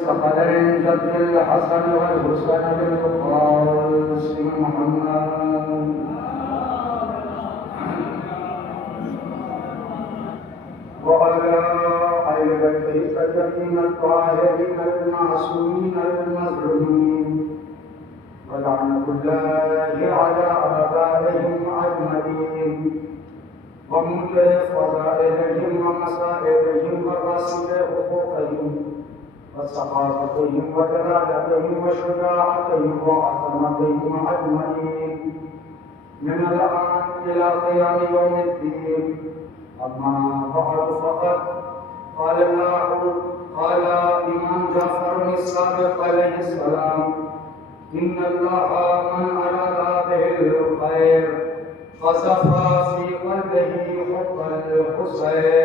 الثقلين جد الحسن والحسين بالقاسم محمد وعلى آل بيته الطيبين الطاهرين المعصومين المظلومين ولعنة الله على آبائهم أجمعين ومنكر فضائلهم ومصائبهم وغاصب حقوقهم وسخافتهم وجلالتهم وشجاعتهم وعظمتهم أجمعين من الآن إلى قيام يوم الدين. أما بعد فقد قال إمام جعفر الصادق عليه السلام: إن الله من أراد به الخير قذف في قلبه حب الحسين.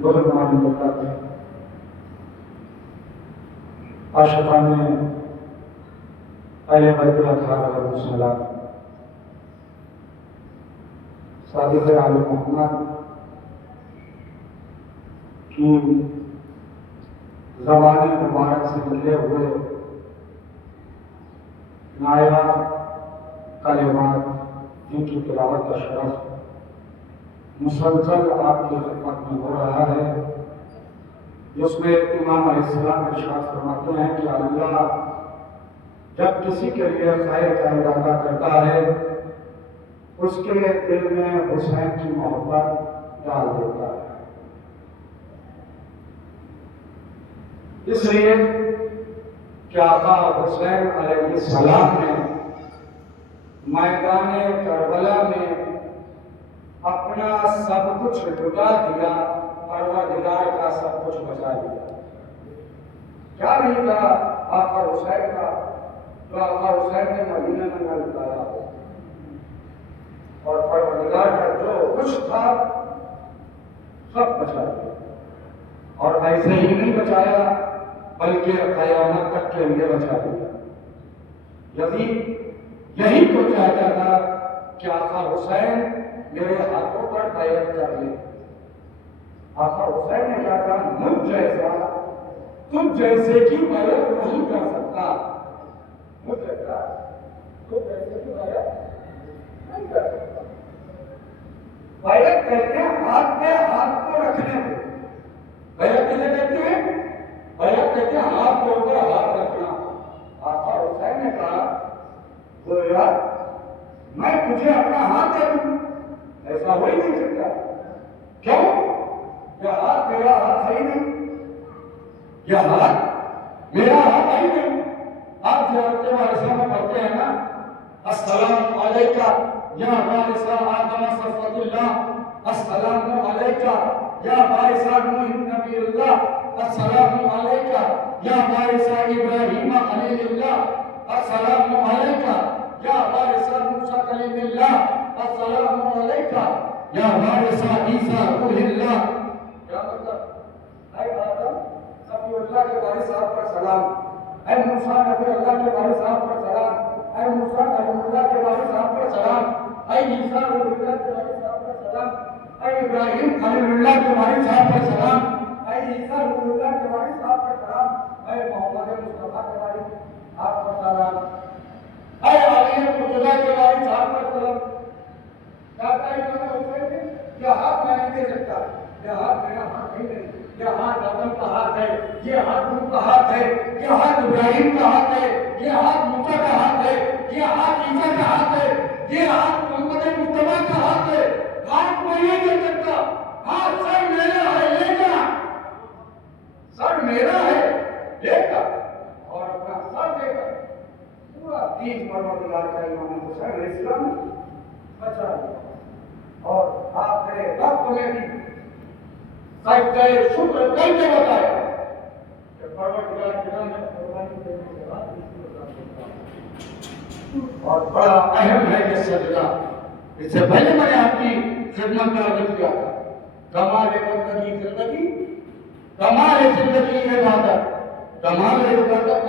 بہت معلوم ہوتا ہے عاشقان اہل بیت اطہار علیہ السلام صادق آل محمد کی زبان مبارک سے نکلے ہوئے نائبہ کلمات جن کی تلاوت کا شرف مسلسل آپ کی خدمت میں ہو رہا ہے، جس میں امام علیہ السلام ارشاد فرماتے ہیں کہ اللہ جب کسی کے لیے خیر کا ارادہ کرتا ہے اس کے دل میں حسین کی محبت ڈال دیتا ہے. اس لیے کہ آقا حسین علیہ السلام نے میدان کربلا میں اپنا سب کچھ لٹا دیا، پروردگار کا سب کچھ بچا دیا. کیا نہیں تھا آقا حسین کا جو آقا حسین نے مدینہ میں نہ لٹایا، اور پروردگار کا جو کچھ تھا سب بچا دیا. اور ایسے ہی نہیں بچایا بلکہ قیامت تک کے لیے بچا دیا. یزید یہی تو چاہتا تھا کہ آقا حسین میرے ہاتھوں پر بیعت کر لے. آقا حسین نے کہا تھا مجھ جیسا تجھ جیسے کی بیعت نہیں کر سکتا. مجھ جیسا تجھ جیسے کی بیعت نہیں کر سکتا. بیعت کہتے ہیں ہاتھ پہ ہاتھ کو رکھنے کو. بیعت کیسے کہتے ہیں؟ بیعت کہتے ہیں ہاتھ کے اوپر ہاتھ رکھنا. آقا حسین نے کہا گویا میں تجھے اپنا ہاتھ دے دوں، ایسا ہو ہی نہیں سکتا. کیوں؟ یہ ہاتھ میرا ہاتھ ہے ہی نہیں، یہ ہاتھ میرا ہاتھ ہے ہی نہیں. آپ حضرت وارثہ میں پڑھتے ہیں نا: السلام علیکہ یا وارث آدم صفوت اللہ، السلام علیکہ یا وارث نوح نبی اللہ، السلام علیکہ یا وارث ابراہیم خلیل اللہ، السلام علیکہ یا وارث موسیٰ کلیم اللہ، السلام علیکہ یا وارث عیسیٰ روح اللہ. کیا مطلب؟ اے آدم نبی اللہ کے وارث صاحب پر سلام، اے موسیٰ نبی اللہ کے وارث صاحب پر سلام، اے موسیٰ کلیم اللہ کے وارث صاحب پر سلام، اے عیسیٰ روح اللہ کے وارث صاحب پر سلام، اے ابراہیم خلیل اللہ کے وارث صاحب پر سلام، اے عیسیٰ روح اللہ کے وارث صاحب پر سلام، اے محمد مصطفیٰ کے وارث صاحب پر سلام، اے علی مرتضیٰ کے وارث صاحب پر سلام. کہتا ہے یہ ہاتھ میں نہیں دے سکتا، یہ ہاتھ میرا ہاتھ نہیں، یہ ہاتھ آدم کا ہاتھ ہے، یہ ہاتھ نوح کا ہاتھ ہے، یہ ہاتھ ابراہیم کا ہاتھ ہے، یہ ہاتھ موسیٰ کا ہاتھ ہے، یہ ہاتھ عیسیٰ کا ہاتھ ہے، یہ ہاتھ محمد مصطفیٰ کا ہاتھ ہے. ہاتھ کوئی نہیں دے سکتا. ہاتھ سر میرا ہے، لے جا. سر میرا ہے، لے جا. اور اپنا سر دے کر پورا دین پروردگار کا امام حسین علیہ السلام بچا دیا. اور آپ نے وقت میں بھی سجدہ شکر کر کے بتایا کہ پروردگار کے نام میں قربانی دینے کے بعد اور بڑا اہم ہے یہ سجدہ. اس سے پہلے میں نے آپ کی خدمت میں عرض کیا تھا کمال بندگی زندگی، کمال زندگی عبادت، کمال عبادت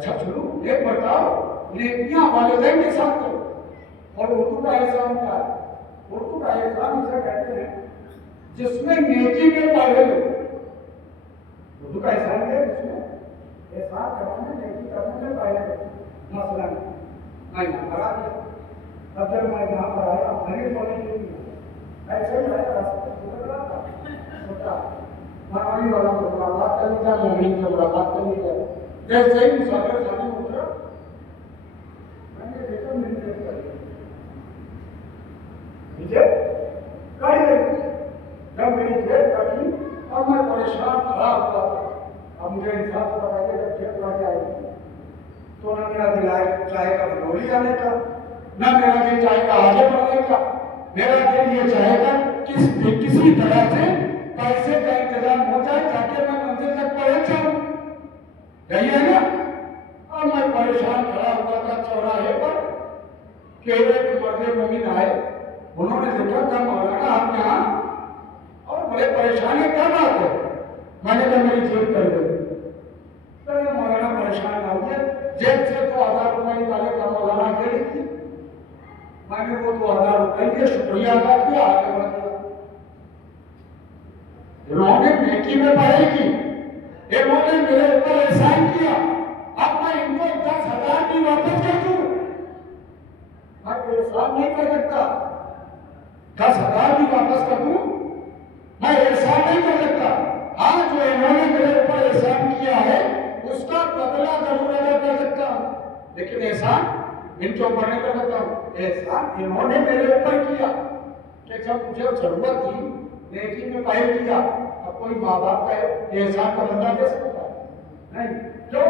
اچھا چلو ایک بتاؤ، نیکیاں والدین کے ساتھ کرو. اور اردو کا احسان کیا ہے؟ اردو کا احسان اسے کہتے ہیں جس میں نیکی میں پائے لو. اردو کا احسان ہے جس میں احسان کرنے نیکی کرنے میں پائے لو. مثلا میں یہاں پر آ گیا، اب جب میں یہاں پر آیا میری سونے کے لیے ایسے ہی آیا راستے سوچا مراوی والا سے ملاقات کرنی جائے، مومن سے ملاقات کرنی جائے. جیسے ہی مسافر خانے میں اترا میں نے دیکھا میری جیب کر مجھے کڑی لگی. جب میری جیب کٹی اور میں پریشان کھڑا ہوا. اب مجھے انصاف سے بتائیے جب جیب کٹ جائے گی تو نہ میرا دل چاہے گا بھگولی آنے کا، نہ میرا دل چاہے گا آگے بڑھنے کا. میرا دل یہ چاہے گا کسی طرح سے پیسے کا انتظام ہو جائے تاکہ میں منزل تک پہنچ جاؤں. یہی ہے نا. اور میں پریشان کھڑا ہوا تھا چوراہے پر کہ ایک مرد مومن آئے. انہوں نے دیکھا کہ مولانا آپ یہاں اور بڑے پریشان ہے، کیا بات ہے؟ میں نے کہا میری جیب کر دے. مولانا پریشان ہو گیا، جیب سے تو 1000 روپئے نکالے کا مولانا دے رہی تھی. میں نے وہ 2000 روپئے لیے شکریہ ادا کیا، آگے بڑھ گیا. انہوں نے نیکی میں پڑھائی کی، انہوں نے میرے اوپر احسان کیا. اب میں ان کو 10,000 کی واپس کر دوں؟ میں احسان نہیں کر سکتا. 10,000 کی واپس کر دوں؟ میں احسان نہیں کر سکتا. ہاں جو انہوں نے میرے اوپر احسان کیا ہے اس کا بدلہ ضرور ادا کر سکتا ہوں، لیکن احسان ان کے اوپر نہیں کر سکتا ہوں. احسان انہوں نے میرے اوپر کیا کہ جب مجھے ضرورت تھی نیکی میں پہل کیا. اب کوئی ماں باپ کا احسان کا بدلہ دے سکتا ہے؟ نہیں. کیوں؟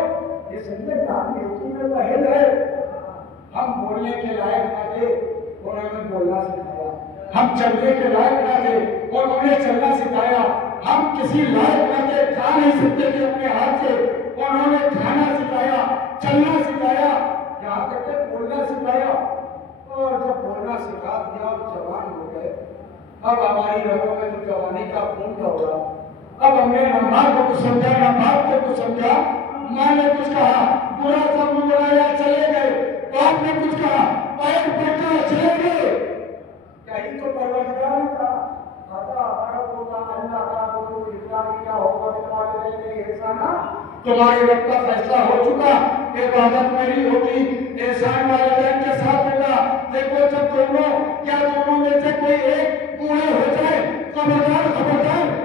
یہ سمجھے جہاں نیکی میں پہل ہے. ہم بولنے کے لائق نہ تھے، انہوں نے بولنا سکھایا. ہم چلنے کے لائق نہ تھے، انہوں نے چلنا سکھایا. ہم کسی لائق نہ تھے، کھا نہیں سکتے تھے اپنے ہاتھ سے، انہوں نے کھانا سکھایا، چلنا سکھایا، یہاں تک کہ بولنا سکھایا. اور جب بولنا سکھا دیا اور جوان ہو گئے، اب ہماری رگوں میں جو جوانی کا خون دوڑا. اب ہم نے نہ ماں کو کچھ سمجھا نہ باپ کو کچھ سمجھا. ماں نے کچھ کہا برا سمجھا یا چلے گئے، باپ نے کچھ کہا پیٹ پکڑا چلے گئے. کہیں تو پروردگار نے کہا تمہارے رب کا فیصلہ ہو چکا، عبادت میری ہوگی، احسان والدین کے ساتھ ہوگا. دیکھو جب دونوں میں سے کوئی ایک بوڑھے ہو جائے، خبردار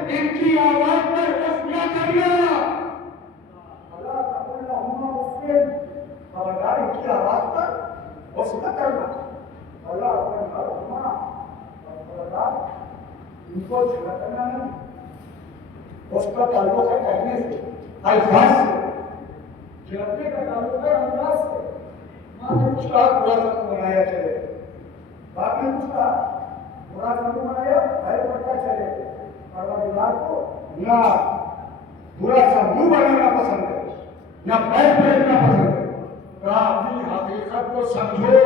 ان کی آواز پر رفع نہ کرنا. اللہ خبردار ان کی آواز پر رفع نہ کرنا. اللہ ان کو چھڑکنا نہیں. اس کا تعلق ہے کہنے سے، الفاظ سے. چھڑکنے کا تعلق ہے الفاظ سے. ماں نے کچھ کہا برا سمجھ بنایا چلے، باپ نے کچھ کہا برا سمجھ بنایا بھائی پڑتا چلے. پروردگار کو نہ برا سمجھ بنانا پسند ہے نہ پیر پھینکنا پسند ہے. کہا اپنی حقیقت کو سمجھو،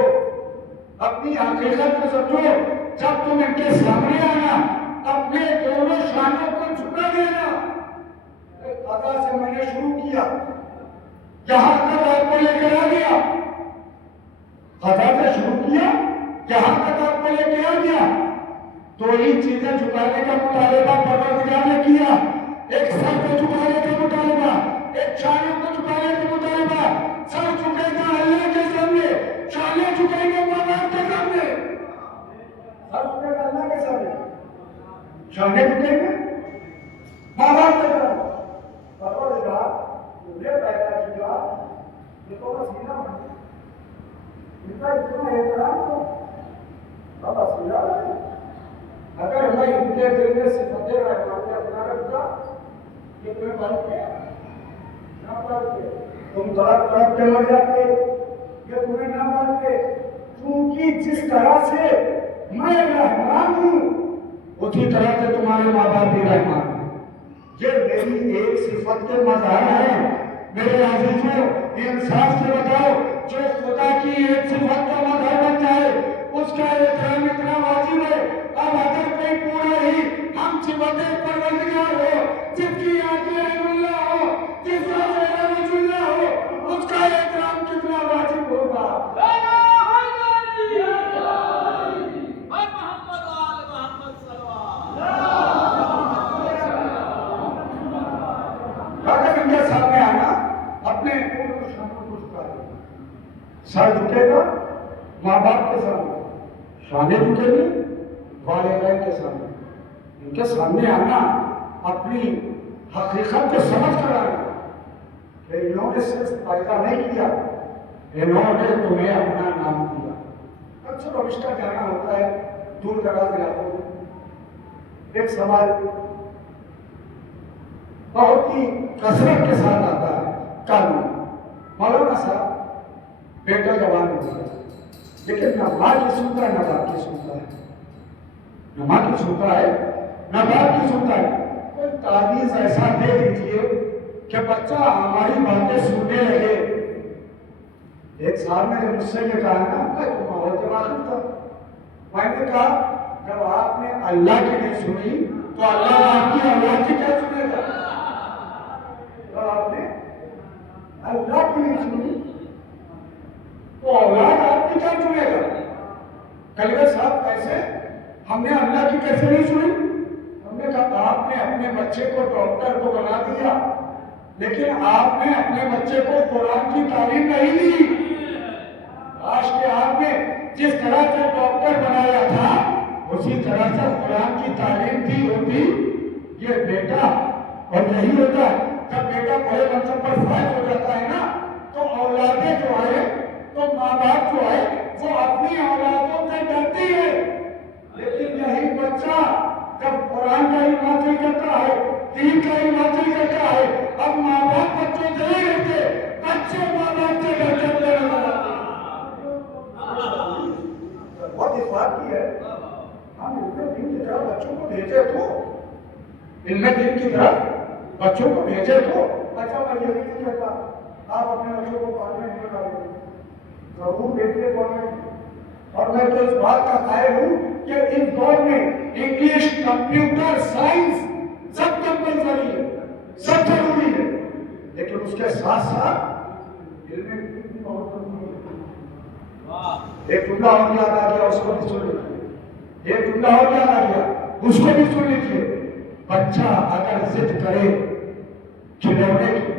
اپنی حقیقت کو سمجھو. جب تم ان کے سامنے آنا اپنے دونوں شانوں کو جھکا دینا. قضا سے میں نے شروع کیا، جہاں تک آپ کو لے کر آ گیا. قضا سے شروع کیا، جہاں تک آپ کو لے کے آ گیا. تو یہ چیزیں جھکانے کا مطالبہ پروردگار نے کیا. ایک سر کو جھکانے کا مطالبہ، ایک شانوں کو جھکانے کا مطالبہ. سر جھکے گا اللہ کے سامنے، شانے جھکیں گے ماں باپ کے سامنے. سر جھکے گا اللہ کے سامنے، شانے جھکیں گے ماں باپ کے سامنے. پروردگار نے پیدا کیا، یہ تو وسیلہ بن گیا. ان کا اتنا احترام تو اب وسیلہ ہے. اگر میں ان کے دل میں صفت رحمانیہ اپنا رکھتا کہ تمہیں پڑھ کے نہ پڑھ کے تم تڑپ کے مر جاتے، یہ تمہیں نہ پڑھ کے. کیونکہ جس طرح سے میں رحمان ہوں اسی طرح سے تمہارے ماں باپ بھی رحمان ہیں. یہ میری ایک صفت کے مظہر ہیں. میرے عزیزوں انصاف سے بتاؤ، جو خدا کی ایک صفت کا مظہر بن جائے اس کا احترام اتنا واجب ہے. اب اگر کوئی پورا ہی ہم صفت پروردگار ہو، جس کی آنکھیں اللہ ہو، جس کا چہرہ وجہ اللہ ہو، اس کا سر جھکے گا ماں باپ کے سامنے، شانیں جھکے گی والدین کے سامنے. ان کے سامنے آنا، اپنی حقیقت کو سمجھ کر آنا کہ انہوں نے صرف پیدا نہیں کیا، انہوں نے تمہیں اپنا نام دیا. اکثر رشتہ جانا ہوتا ہے دور دراز علاقوں میں. ایک سوال بہت ہی کثرت کے ساتھ آتا ہے، قانون مولانا صاحب بیٹا جوان ہو گیا لیکن نہ ماں کی سنتا ہے نہ باپ کی سنتا ہے، نہ ماں کی سنتا ہے نہ باپ کی سنتا ہے. کوئی تعویذ ایسا دے دیجیے کہ بچہ ہماری باتیں سننے لگے. ایک صاحب نے مجھ سے یہ کہا نا کہ تو ماحول دماغی تھا. میں نے کہا جب آپ نے اللہ کی نہیں سنی تو اللہ آپ کی اولاد کی کیا سنے گا؟ جب آپ نے اللہ کی نہیں سنی تو اولاد آپ کی کیا سنے گا؟ کلوے صاحب کیسے؟ ہم نے اللہ کی کیسے نہیں سنی؟ ہم نے کہا آپ نے اپنے بچے کو ڈاکٹر کو بنا دیا لیکن آپ نے اپنے بچے کو قرآن کی تعلیم نہیں دی. آج کے آپ نے جس طرح سے ڈاکٹر بنایا تھا اسی طرح سے قرآن کی تعلیم دی ہوتی یہ بیٹا. اور یہی ہوتا ہے جب بیٹا بڑے منصب پر فائز ہو جاتا ہے نا تو اولادیں جو آئے تو ماں باپ جو آئے وہ اپنی اولادوں سے ڈرتی ہے. لیکن یہی بچہ جب قرآن کا علم حاصل کرتا ہے، دین کا علم حاصل کرتا ہے، اب ماں باپ بچوں سے نہیں رہتے، بچے ماں باپ سے ڈرتے ہوئے نظر آتے ہیں. بہت اس بات کی ہے ہم علم دین کی طرح بچوں کو بھیجے تو علم دین کی طرح بچوں کو بھیجے تو. اچھا میں یہ نہیں کہتا آپ اپنے بچوں کو کانوینٹ میں ڈالیں، ضرور بھیجیے کانوینٹ. اور میں تو اس بات کا قائل ہوں کہ اس دور میں انگلش، کمپیوٹر، سائنس سب کمپلسری ہے، سب ضروری ہے، لیکن اس کے ساتھ ساتھ علم دین کی بہت ضروری ہے. ایک جملہ اور یاد آ گیا، اس کو بھی سن لیجیے. ایک جملہ اور یاد آ گیا، اس کو بھی سن لیجیے. بچہ اگر ضد کرے کھلونے کی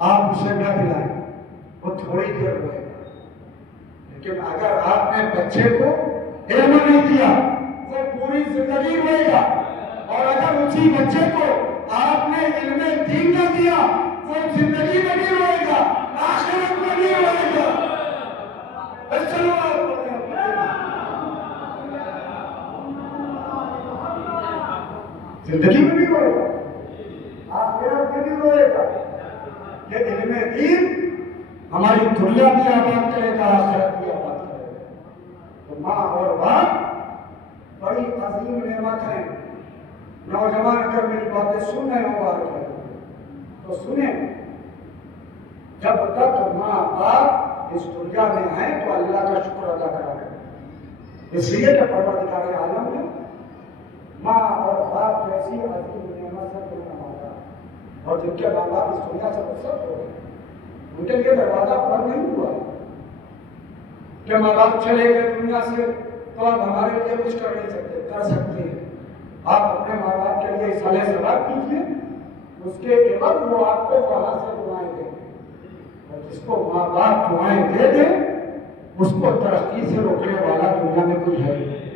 آپ اسے نہ دلائیں وہ تھوڑی دیر روئے گا، لیکن اگر آپ نے بچے کو علم نہیں دیا وہ پوری زندگی روئے گا. اور اگر اسی بچے کو آپ نے علم دین نہ دیا وہ زندگی میں نہیں روئے گا، آخرت میں نہیں روئے گا. زندگی میں بھی روئے گا، آخرت میں بھی روئے گا. یہ علم دین ہماری دنیا بھی آباد کرے گا، آخرت بھی آباد کرے گا. تو ماں اور باپ بڑی عظیم نعمت ہے. نوجوان اگر میری باتیں سن رہے ہو بات تو سنیں. جب تک ماں باپ اس دنیا میں ہیں تو اللہ کا شکر ادا کرا کریں. اس لیے کہ پروردگار عالم نے ماں اور باپ جیسی عظیم نعمت سے کوئی نوازا، اور جن کے ماں باپ اس دنیا سے رخصت ہو گئے ان کے لیے دروازہ بند نہیں ہوا کہ ماں باپ چلے گئے دنیا سے تو آپ ہمارے لیے کچھ کر نہیں سکتے. کر سکتے ہیں. آپ اپنے ماں باپ کے لیے صالح ثواب کیجیے، اس کے عوض وہ آپ کو وہاں سے دعائیں دیں گے. اور جس کو ماں باپ دعائیں دے دیں اس کو ترقی سے روکنے والا دنیا میں کوئی ہے نہیں.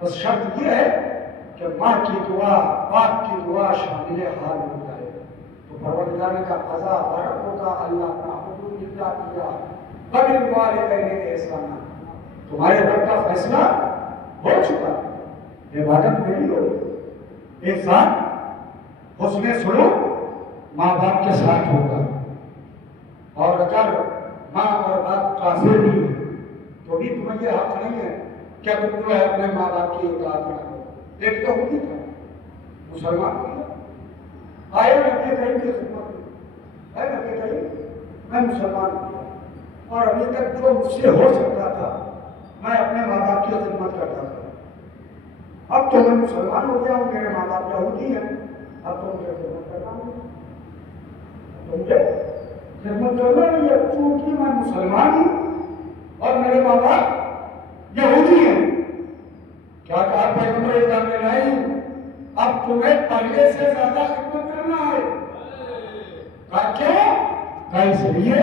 بس شرط یہ ہے کہ ماں کی دعا، باپ کی دعا شامل حال ہو جائے. تو پروردگار نے کہا قضا ربک الا تعبدوا الا ایہ وبالوالدین احسانا. تمہارے رب کا فیصلہ ہو چکا، عبادت نہیں ہوگی، احسان حسن سلوک ماں باپ کے ساتھ ہوگا. اور اگر ماں اور باپ کافر بھی ہیں تو بھی تمہیں یہ حق نہیں ہے کہ تم جو ہے اپنے ماں باپ کی اطاعت نہ کرو. ایک یہودی تھا، مسلمان ہوا، آئے نبی کریم کی خدمت میں، اے نبی کریم میں مسلمان ہوا اور ابھی تک جو مجھ سے ہو سکتا تھا میں اپنے ماں باپ کی خدمت کرتا تھا. اب تو میں مسلمان ہو گیا ہوں، میرے ماں باپ یہودی ہیں، اب تو مجھے خدمت کرنا ہوگی. مجھے خدمت کرنا نہیں ہے چونکہ میں مسلمان ہوں اور میرے ماں باپ یہودی ہیں. کیا کہا پیغمبر اسلام نے؟ نہیں، اب تمہیں پہلے سے زیادہ خدمت کرنا ہے. کہا کیوں؟ کہا اس لیے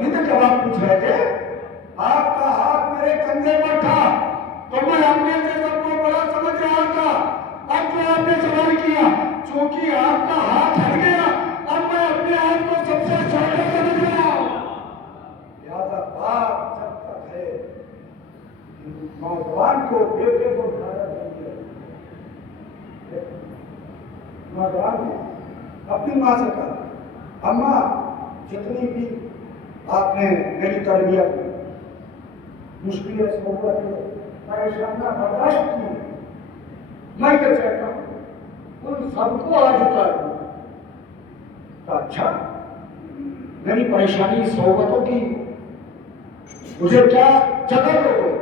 ابھی تو جواب پوچھ رہے تھے. آپ کا ہاتھ میرے کندھے پر تھا تو میں اپنے سے سب کو بڑا سمجھ رہا تھا. اب جو آپ نے سوال کیا چونکہ آپ کا ہاتھ ہٹ گیا اب میں اپنے آپ کو سب سے چھوٹا سمجھ رہا ہوں. لہذا بات جب تک ہے نوجوان کو بیٹے کو اٹھایا جائے. نوجوان نے اپنی ماں سے کہا اماں جتنی بھی آپ نے میری تربیت مشکلیں صحبتیں پریشانیاں برداشت کی میں یہ چاہتا ہوں ان سب کو آج اتار دوں. اچھا میری پریشانی صحبتوں کی مجھے کیا جگہ دو گے؟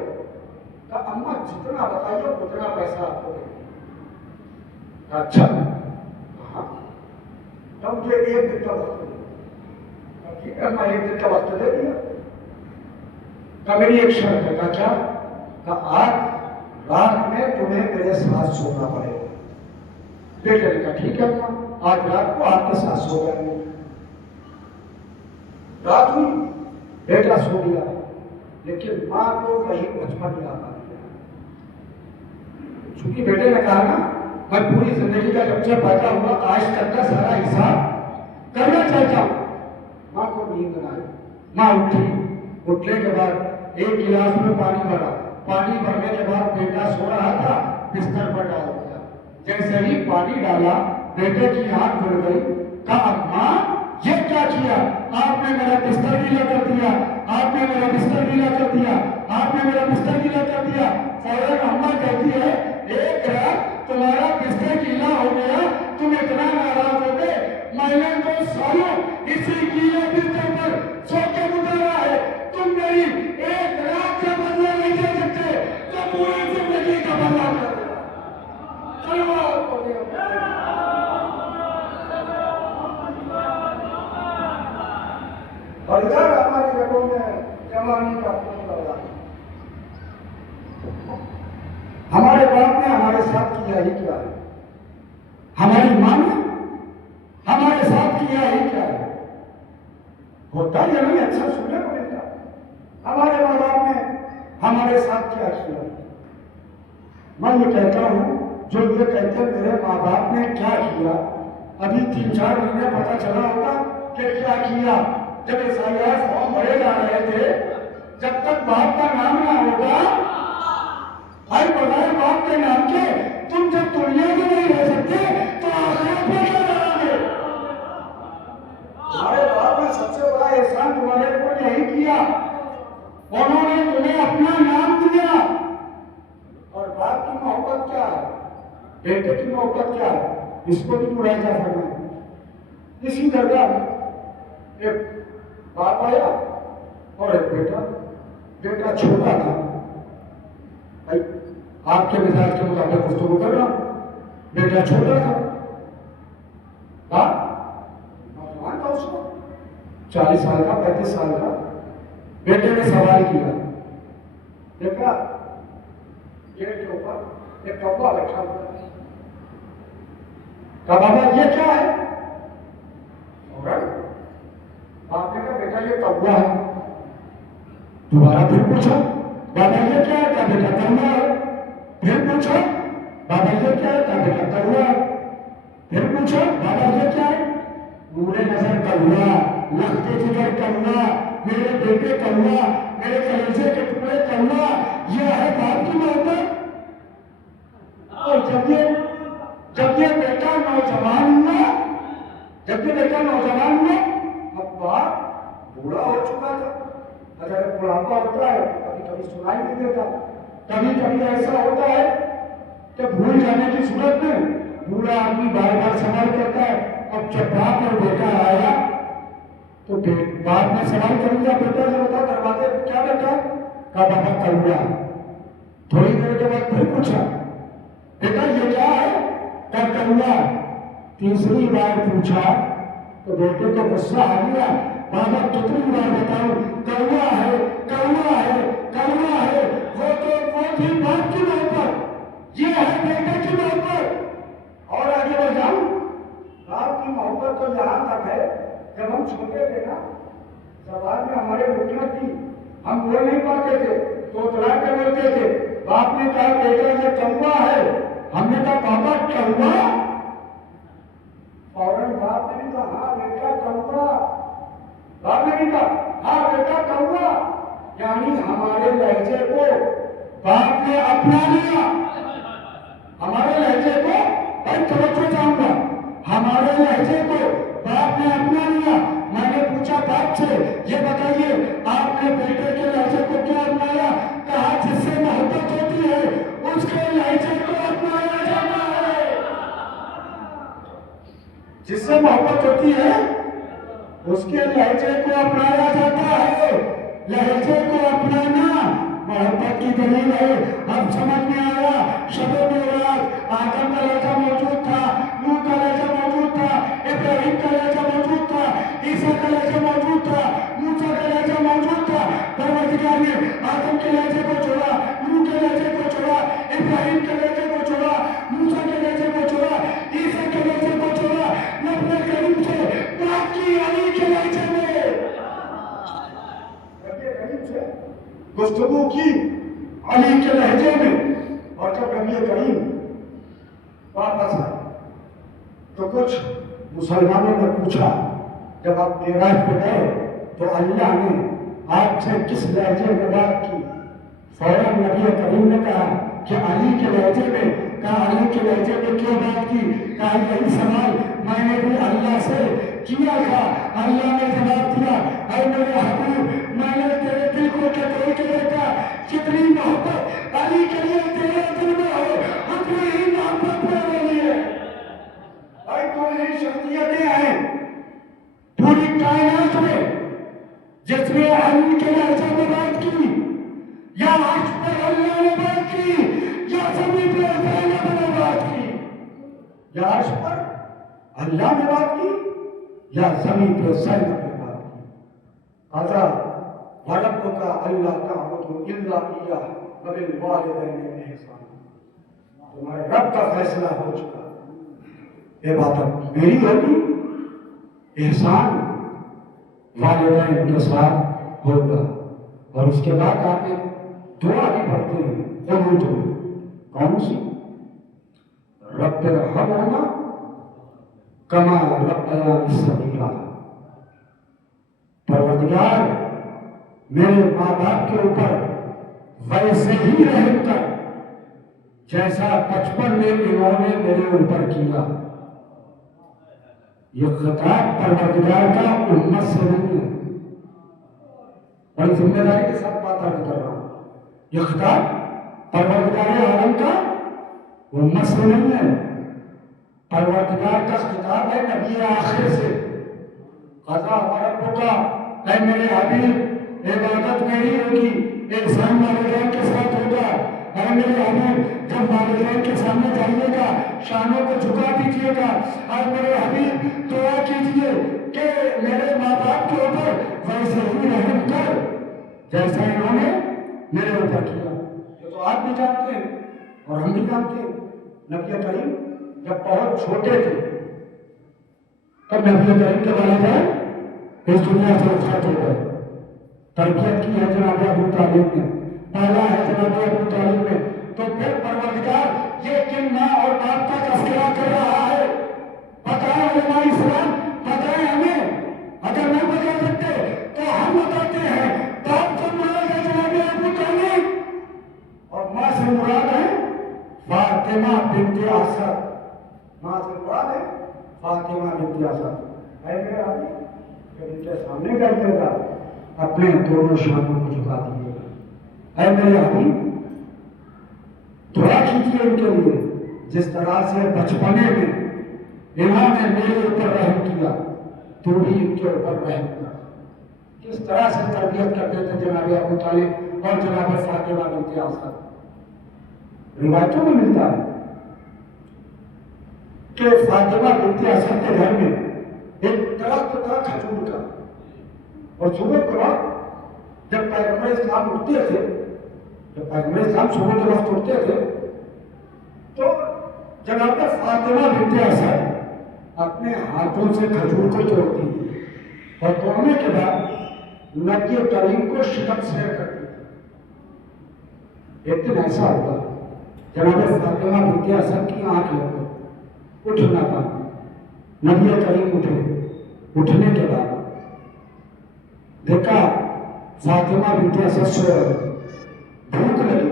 اماں جتنا بتائیے اتنا پیسہ آپ کو دے. اچھا ہاں تب مجھے ایک دن کا وقت دے. میں ایک دن کا وقت دے دیا. میری ایک شرط ہے. کہا کیا؟ کہا آج رات میں تمہیں میرے ساتھ سونا پڑے گا. بیٹے نے کہا ٹھیک ہے آج رات کو آپ کے ساتھ سو جائیں گے. رات ہوئی بیٹا سو گیا لیکن ماں کو وہی بچپن یاد آ گیا. چونکہ بیٹے نے کہا نا میں پوری زندگی کا جب سے پیدا ہوا آج تک کا سارا حساب کرنا چاہتا ہوں. ماں کو نیند نہ آئی. ماں اٹھی. اٹھنے کے بعد ایک گلاس میں پانی بھرا. پانی بھرنے کے بعد بیٹا سو رہا تھا بستر پر ڈال دیا. جیسے ہی پانی ڈالا بیٹے کی آنکھ کھل گئی. کہا ماں یہ کیا کیا؟ آپ نے میرا بستر گیلا کر دیا. آپ نے میرا بستر گیلا کر دیا. آپ نے میرا بستر گیلا کر دیا. فوراً اماں کہتی ہے ایک رات تمہارا بستر گیلا ہو گیا تم اتنا ناراض ہو گئے. میں نے تو سالوں اسی گیلے بستر پر سو کے گزارا ہے. تم میری ایک رات کا بدلہ نہیں دے سکتے تو پوری زندگی کا بدلہ کر دو. اور ادھر ہماری جگہوں میں جوانی کا خون لگا. ہمارے باپ نے ہمارے ساتھ کیا ہی کیا ہے. ہماری ماں نے ہمارے ساتھ کیا ہی کیا ہے. ہوتا یا نہیں اچھا سننے کو ملتا. ہمارے ماں باپ نے ہمارے ساتھ کیا کیا. میں یہ کہتا ہوں جو یہ کہتے میرے ماں باپ نے کیا کیا ابھی 3-4 مہینے پتا چلا ہوگا کہ کیا کیا. جب SIR فارم بھرے جا رہے تھے جب تک باپ کا نام نہ ہوگا بھائی بغیر باپ کے نام کے تم جب دنیا میں نہیں رہ سکتے تو آخرت میں کیا کرو گے؟ تمہارے باپ نے سب سے بڑا احسان تمہارے اوپر یہی کیا. انہوں نے تمہیں اپنا نام دیا. اور باپ کی محبت کیا ہے؟ بیٹے کی محبت کیا ہے؟ اس کو بھی مراجعہ کرنا ہے. اسی درجہ ایک باپ آیا اور ایک بیٹا. بیٹا چھوٹا تھا. آپ کے مزاج کے مطابق گفتگو کر رہا ہوں. بیٹا چھوٹا تھا. نوجوان تھا اس کو 40 سال کا 35 سال کا. بیٹے نے سوال کیا دیکھا گیٹ کے اوپر ایک کپڑا رکھا ہوا ہے. کہا بابا یہ کیا ہے؟ باپ نے کہا بیٹا یہ کپڑا ہے. دوبارہ پھر پوچھا بابا یہ کیا ہے؟ کہا بیٹا کپڑا ہے. پھر پوچھا بابا یہ کیا ہے؟ کہا بیٹا کپڑا ہے. پھر پوچھا بابا یہ کیا ہے؟ نور نظر کپڑا لخت جگر کپڑا میرے بیٹے کپڑا میرے کلیجے کے ٹکڑے کپڑا. یہ ہے باپ کی محبت. اور جب یہ بیٹا نوجوان ہوا اب باپ بوڑھا ہو چکا تھا. اگر بڑھاپا ہوتا ہے کبھی کبھی سنائی نہیں دیتا. کبھی کبھی ایسا ہوتا ہے کہ بھول جانے کی صورت میں بوڑھا آدمی بار بار سوال کرتا ہے. اب جب باپ اور بیٹا آیا تو باپ نے سوال کر لیا بیٹا جو ہوتا دروازے پہ کیا بیٹا؟ کہا بابا کلوا. تھوڑی دیر کے بعد پھر پوچھا بیٹا یہ کیا ہے؟ کہا کلوا. تیسری بار پوچھا تو بیٹے کو غصہ آ گیا. بابا کتنی بار بتاؤں کلوا ہے کلوا ہے کلوا ہے. وہ تھی باپ کی محبت یہ ہے بیٹے کی محبت. اور آگے بڑھ جاؤں باپ کی محبت تو یہاں تک ہے جب ہم چھوٹے تھے نا سوال میں ہمارے رکنا تھی، ہم بول نہیں پاتے تھے، توتلا کے بولتے تھے. باپ نے کہا بیٹا یہ کوا ہے، ہم نے کہا بابا کوا؟ فوراً باپ نے بھی کہا ہاں بیٹا کوا. باپ نے بھی کہا ہاں بیٹا کوا. یعنی ہمارے لہجے کو باپ نے اپنا لیا. ہمارے لہجے کو بھائی توجہ چاہوں گا، ہمارے لہجے کو باپ نے اپنا لیا. میں نے پوچھا باپ سے یہ بتائیے آپ نے بیٹے کے لہجے کو کیوں اپنایا؟ کہا جس سے محبت ہوتی ہے اس کے لہجے کو اپنایا جاتا ہے. جس سے محبت ہوتی ہے اس کے لہجے کو اپنایا جاتا ہے. لہجے کو اپنانا محبت کی دلیل ہے. اب سمجھ میں آیا شب معراج آدم کا لہجہ موجود تھا، نوح کا لہجہ موجود تھا، ابراہیم کا لہجہ موجود تھا، عیسیٰ کا لہجہ موجود تھا، موسیٰ کا لہجہ موجود تھا. پروردگار نے آدم کے لہجے کو چھوڑا، نوح کے لہجے کو چھوڑا، ابراہیم کے لہجے کو چھوڑا، موسیٰ کے لہجے کو چھوڑا، عیسیٰ کے لہجے کو چھوڑا. نبی کریم سے بات کی علی کے لہجے میں، نبی کریم سے گفتگو کی علی کے لہجے میں. اور جب نبی کریم واپس آئے تو کچھ مسلمانوں نے پوچھا جب آپ معراج پہ گئے تو اللہ نے آپ سے کس لہجے میں بات کی؟ فوراً نبی کریم نے کہا کہ علی کے لہجے میں. کہا علی کے لہجے میں کیوں بات کی؟ کہا یہی سوال میں نے بھی اللہ سے کیا تھا. اللہ نے جواب دیا اے میرے حبیب میں نے تیرے دل کو ٹٹول کے دیکھا، جتنی محبت علی کے لیے تیرے دل میں ہو اتنی ہی محبت میرے لیے. بھائی تو یہ شخصیتیں ہیں پوری کائنات میں جس نے علی کے لہجے میں بات کی، یا عرش پر اللہ نے بات کی، یا زمین پر زینب نے بات کی. یا عرش پر اللہ نے بات کی یا زمین پر زینب نے بات کی. قضا وَرَبُّكَ أَلَّا تَعْبُدُوا إِلَّا إِيَّاهُ وَبِالْوَالِدَيْنِ إِحْسَانًا. تمہارے رب کا فیصلہ ہو چکا، عبادت میری ہوگی، احسان والدین کے ساتھ ہوگا. اور اس کے بعد آپ دعا بھی پڑھتے ہیں قنوت میں. کون سی؟ رب ارحمہما کما ربیانی صغیرا. پروردگار میرے ماں باپ کے اوپر ویسے ہی رحم کر جیسا بچپن میں انہوں نے میرے اوپر کیا. یہ خطاب پروردگار کا امت سے نہیں ہے. بڑی ذمہ داری کے ساتھ بات عرض کر رہا ہوں. یہ خطاب پروردگار عالم کا امت سے نہیں ہے. پروردگار کا خطاب ہے نبی آخر سے. قضا وربک اے میرے حبیب عبادت میری ہوگی، احسان والدین کے ساتھ ہوگا. اے میرے حبیب جب والدین کے سامنے جائیے گا شانوں کو جھکا دیجیے گا. اور میرے حبیب دعا کیجیے کہ میرے ماں باپ کے اوپر ویسے ہی رحم کر جیسا انہوں نے میرے اوپر کیا. یہ تو آپ بھی جانتے ہیں اور ہم بھی جانتے ہیں. نبی کریم جب بہت چھوٹے تھے تب نبی کریم کے والدین اس دنیا سے رخصت ہو گئے. تربیت کی ہے جناب ابو طالب نے، پالا ہے جناب ابو طالب نے. تو پھر پروردگار یہ کن ماں اور باپ کا تذکرہ کر رہا ہے. بتائیں علماء اسلام، بتائیں ہمیں. اگر نہیں بتا سکتے تو ہم بتاتے ہیں. باپ سے مراد ہے جناب ابو طالب اور ماں سے مراد ہے فاطمہ بنت اسد. ماں سے مراد ہے فاطمہ بنت اسد. اے میرے آدمی جب ان کے سامنے جائیے گا اپنے دونوں شانوں کو جھکا دیجیے گا. اے میرے آدمی دعا کیجیے ان کے لیے جس طرح سے بچپنے میں انہوں نے میرے اوپر رحم کیا تو بھی ان کے اوپر رحم کیا. کس طرح سے تربیت کرتے تھے جناب ابو طالب اور جناب فاطمہ بنت اسد. روایتوں میں ملتا ہے کہ فاطمہ بنت اسد کے گھر میں ایک درخت تھا کھجور کا. اور صبح کے وقت جب پیغمبر اسلام اٹھتے تھے، جب پیغمبر اسلام صبح کے وقت اٹھتے تھے تو جناب فاطمہ بنت اسد اپنے ہاتھوں سے کھجور کو توڑتی اور توڑنے کے بعد نبی کریم کو شکم شیئر کر دی. ایک دن ایسا ہوا جناب فاطمہ بنت اسد کی آنکھ لگ گئی, اٹھ نہ پائی. نبی کریم اٹھے, اٹھنے کے بعد دیکھا فاطمہ بنت اسد سو رہی, بھوک لگی,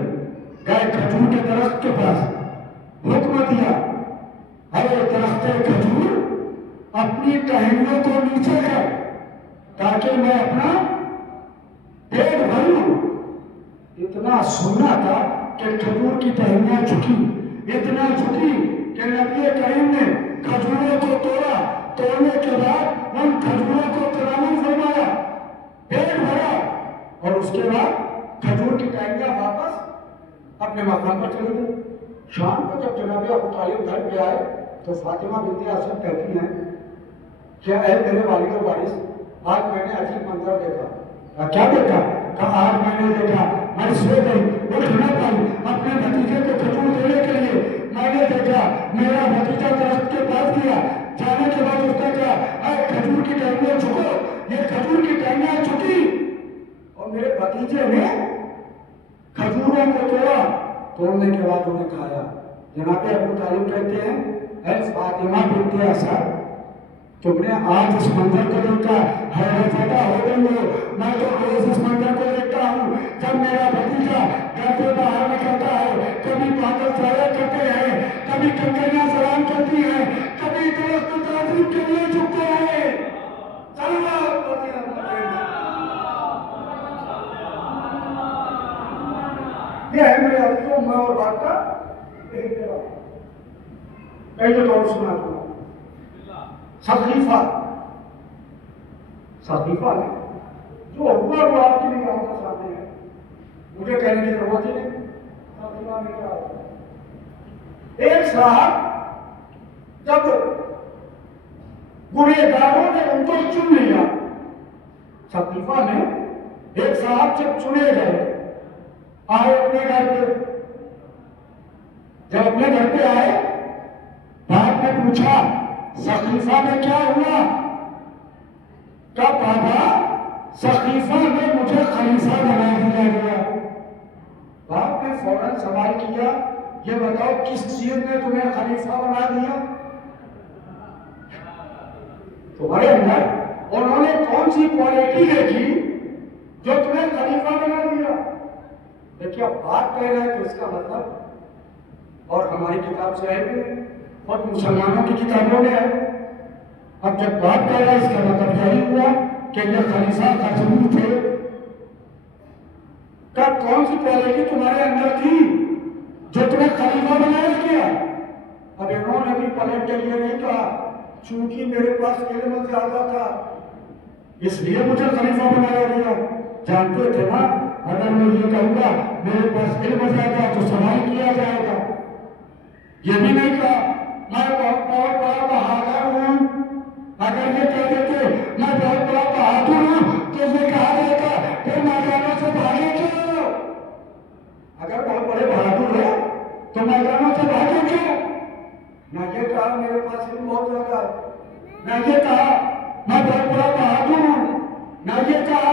گئے کھجور کے درخت کے پاس, حکم دیا ارے درخت کھجور اپنی ٹہنیوں کو نیچے کر تاکہ میں اپنا پیٹ بھروں. اتنا سننا تھا کہ کھجور کی ٹہنیاں جھکی, اتنا جھکی کہ نبی کریم نے کھجوروں کو توڑا, توڑنے کے بعد ان کھجوروں کو تناول فرمایا, پیٹ بھرا, اور اس کے بعد کھجور کی ٹہنیاں واپس اپنے مقام پر چلی گئی. شام کو جب جناب ابو طالب گھر پہ آئے تو فاطمہ بنت اسد کہتی ہیں کہ اے میرے والد و وارث, آج میں نے عجیب منظر دیکھا. کیا دیکھا؟ کہا آج میں نے دیکھا, میں سو گئی, اٹھ نہ پائی اپنے بھتیجے کو کھجور دینے کے لیے. میں نے دیکھا میرا بھتیجا درخت کے پاس گیا, جانے کے بعد اس نے کہا اے کھجور کی ٹہنیاں جھکو. یہ کھجور کی ٹہنیاں جھکی اور میرے بھتیجے نے کھجوروں کو توڑا, توڑنے کے بعد انہیں کھایا. جناب ابو طالب کہتے ہیں اے فاطمہ بنت اسد, تم نے آج اس منظر کو دیکھا, حیرت زدہ ہو گئی ہو. میں تو روز اس منظر کو دیکھتا ہوں جب میرا بھتیجا گھر سے باہر نکلتا ہے, کبھی بادل سایہ کرتے ہیں, کبھی کنکریاں سلام کرتی ہیں, کبھی درخت تعظیم کے لیے جھکتے ہیں. یہ ہے میرے عزیزوں ماں اور باپ کا احترام. پہلے دور سنا تھا سقیفہ نے جو ہوا وہ آپ کی نگاہوں کے سامنے ہے, مجھے کہنے کی ضرورت ہی نہیں. سقیفہ میں کیا ہوا؟ ایک صاحب جب گنہگاروں نے ان کو چن لیا, سقیفہ میں ایک صاحب جب چنے گئے, آئے اپنے گھر پہ, جب اپنے گھر پہ آئے باپ نے پوچھا سقیفہ میں کیا ہوا؟ کہا بابا سقیفہ میں مجھے خلیفہ بنا دیا گیا. باپ نے فوراً سوال کیا یہ بتاؤ کس چیز نے تمہیں خلیفہ بنا دیا؟ تمہارے اندر انہوں نے کون سی کوالٹی دیکھی جو تمہیں خلیفہ بنا دیا؟ دیکھیے اب بات کہہ رہے ہیں تو اس کا مطلب اور ہماری کتاب سے ہے بھی اور مسلمانوں کی کتابوں میں ہے. اب جب بات کہہ رہا ہے اس کا مطلب یہی ہوا کہ یہ خلیفہ غزنوی تھے. کیا کون سی کوالٹی تمہارے اندر تھی جو تمہیں خلیفہ بنایا گیا؟ اب انہوں نے بھی پلٹ کے لیے نہیں کہا چونکہ میرے پاس علم زیادہ تھا اس لیے مجھے خلیفہ بنایا گیا. جانتے تھے نا اگر میں یہ کہوں گا میرے پاس علم زیادہ تو سوال کیا جائے گا. یہ بھی نہیں کہا میں بہت بڑا بہادر ہوں. اگر یہ کہہ دیتے میں بہت بڑا بہادر ہوں تو یہ کہا جائے گا پھر میدانوں سے بھاگے کیوں؟ اگر بہت بڑے بہادر ہو تو میدانوں سے بھاگے کیوں؟ نہ یہ کہا میرے پاس علم بہت زیادہ ہے, نہ یہ کہا میں بہت بڑا بہادر ہوں, نہ یہ کہا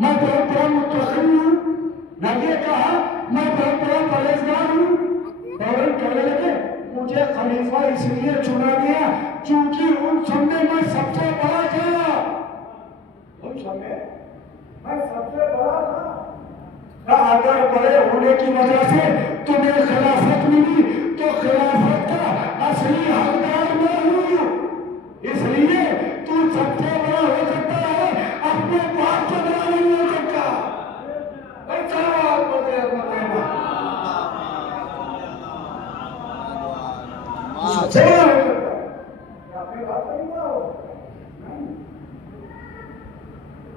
میں بہت بڑا متقی ہوں, نہ یہ کہا میں بہت بڑا پرہیزگار ہوں. فوراً کہنے لگے مجھے خلیفہ اس لیے چنا گیا چونکہ ان سب میں میں سب سے بڑا تھا. ان سب میں سب سے بڑا تھا. اگر بڑے ہونے کی وجہ سے تمہیں خلافت ملی تو خلافت کا اصلی حقدار میں ہوں. اس لیے تو سب سے بڑا ہو سکتا ہے, اپنے باپ سے بڑا نہیں ہو سکتا.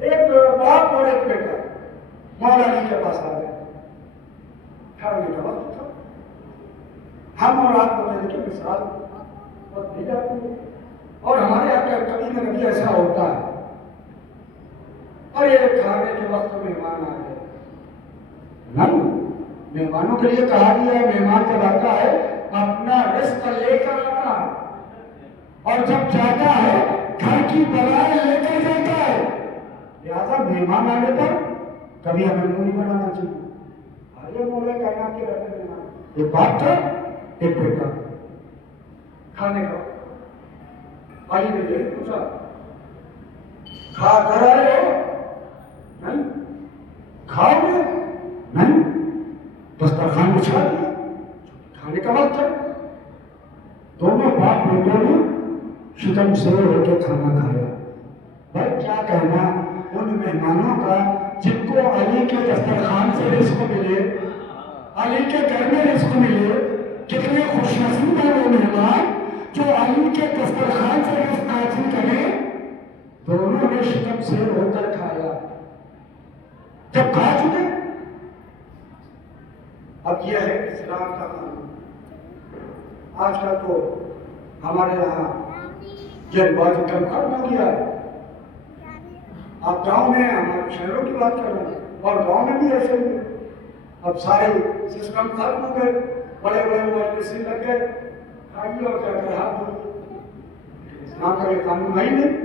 ایک باپ اور ایک بیٹا مولا علی کے پاس آ گئے. کھانے کا وقت تھا. ہم اور آپ بتائیں کہ مثال بہت دی جاتی ہے اور ہمارے یہاں کبھی نہ کبھی ایسا ہوتا ہے. اور یہ کھانے کے وقت مہمان آ گئے. مہمانوں کے لیے کہا گیا ہے مہمان جب آتا ہے اپنا رزق لے کر آتا ہے اور جب جاتا ہے گھر کی بلائیں لے کر جاتا ہے. لہٰذا مہمان آنے پر کبھی ہمیں منہ نہیں بنانا چاہیے. ارے مولا کائنات کے رہنے مہمان ایک باپ تھا ایک بیٹا کھانے کا. علی نے یہ پوچھا کھا کر آئے ہو؟ نہیں. کھاؤ گے؟ نہیں. دسترخوان بچھا دیا کھانے کا وقت ہے. دونوں باپ بیٹوں نے شکم سے ہو کے کھانا کھایا. بھائی کیا کہنا ان مہمانوں کا جن کو علی کے دسترخوان سے رزق ملے, علی کے گھر میں رزق ملے. کتنے خوش نصیب ہیں وہ مہمان جو علی کے دسترخوان سے رزق حاصل کریں. دونوں نے شکم سے ہو کر کھایا. جب کھا چکے اب یہ ہے اسلام کا قانون. آج کل تو ہمارے یہاں جن بازی کم ختم ہو گیا ہے. آپ گاؤں میں ہمارے شہروں کی بات کر رہے ہیں اور گاؤں میں بھی ایسے ہی. اب سارے سسٹم ختم ہو گئے. بڑے بڑے مجلسیں لگ گئے. کھائیے اور کیا کہ ہاتھ دھوئیے. اسلام کا یہ قانون ہے ہی نہیں.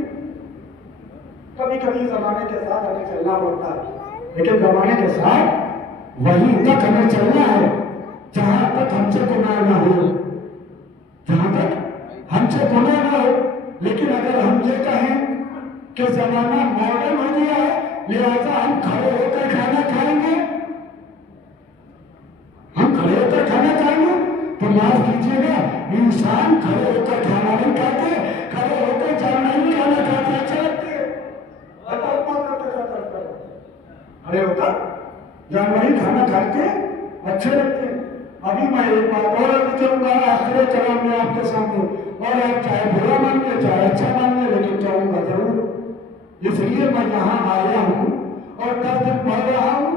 کبھی کبھی زمانے کے ساتھ ہمیں چلنا پڑتا ہے لیکن زمانے کے ساتھ وہیں تک ہمیں چلنا ہے جہاں تک ہم سے گناہ نہ ہو. جہاں تک ہم سے گناہ نہ ہو. لیکن اگر ہم یہ کہیں کہ زمانہ ماڈرن ہو گیا ہے لہٰذا ہم کھڑے ہو کر کھانا کھائیں گے, ہم کھڑے ہو کر کھانا کھائیں گے تو معاف کیجیے گا انسان کھڑے ہو کر کھانا نہیں کھاتے, کھڑے ہو کر جانا نہیں کھانا کھاتے. اچھا لگتے کھڑے ہو کر جانوری کھانا کھاتے اچھے لگتے. ابھی میں ایک بات اور کروں گا آخر کلام میں آپ کے سامنے, اور آپ چاہے برا مان لیں چاہے اچھا مان لیں لیکن کہوں گا ضرور. اس لیے میں یہاں آیا ہوں اور 10 دن پڑھ رہا ہوں.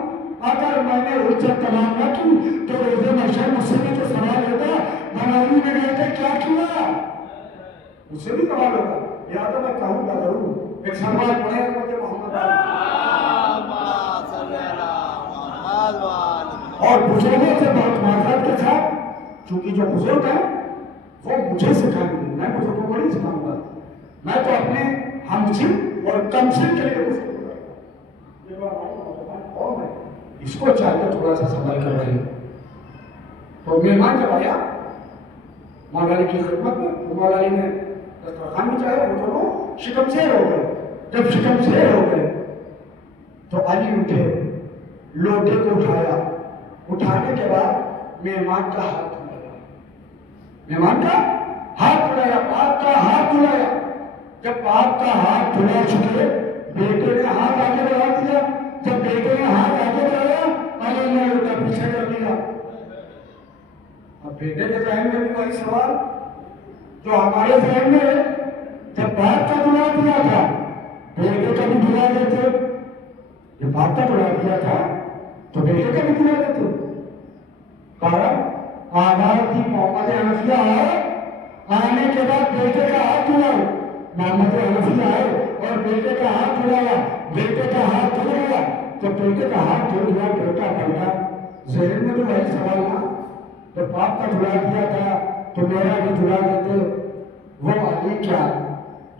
اگر میں نے حجت تمام نہ کی تو روزے محشر مجھ سے بھی تو سوال ہوگا بناوی میں گئے تھے کیا کیا, مجھ سے بھی سوال ہوگا. لہٰذا میں کہوں گا ضرور. ایک سوال پڑھے مجھے محمد اور بزرگوں سے بہت معذرت کے ساتھ, چونکہ جو بزرگ ہیں وہ مجھے سکھائیں گے, میں بزرگوں کو نہیں سکھاؤں گا. میں تو اپنے ہمسن اور کمسن کے لیے اس کو چاہیے تھوڑا سا سنبھل کر رہے. تو مہمان جب آیا مولا علی کی خدمت میں, مولا علی نے دسترخوان میں چاہے وہ دونوں شکم سے ہو گئے. جب شکم سے ہو گئے تو علی اٹھے, لوٹے کو اٹھایا. اٹھانے کے بعد مہمان کا ہاتھ دھلایا. مہمان کا ہاتھ دھلایا, باپ کا ہاتھ دھلایا. جب باپ کا ہاتھ دھلا چکے بیٹے نے ہاتھ آگے بڑھا دیا. جب بیٹے نے ہاتھ آگے بڑھایا علی نے اٹھا پیچھے کر دیا. اب بیٹے کے ذہن میں بھی وہی سوال جو ہمارے ذہن میں ہے. جب باپ کا دھلا دیا تھا بیٹے کا بھی دھلا دیتے. جب باپ کا دھلا دیا تھا تو بیٹے کا بھی دھلا دیتے. کارن آزاد تھی محمد حنفیہ آئے, آنے کے بعد بیٹے کا ہاتھ دھلایا. محمد حنفیہ آئے اور بیٹے کا ہاتھ دھلایا. بیٹے کا ہاتھ دھل گیا تو بیٹے کا ہاتھ دھل گیا بیٹا پلٹا. ذہن میں تو وہی سوال نا, جب باپ کا دھلا دیا تھا تو میرا بھی دھلا دیتے. وہ علی کیا